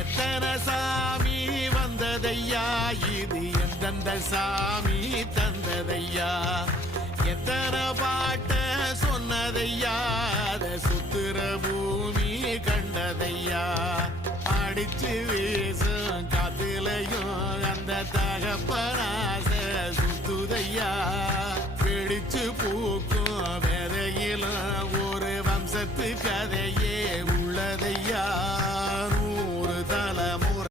எத்தனை சாமி வந்ததையா, இது எந்தெந்த சாமி தந்ததையா, எத்தனை பாட்ட சொன்னதையா, அத சுத்துற பூமி கண்டதையா, அடிச்சு வீசும் காத்துலையும் அந்த தகப்பனாச சுத்துதையா, பிடிச்சு பூக்கும் விதையிலும் ஒரு வம்சத்து கதையே உள்ளதையா.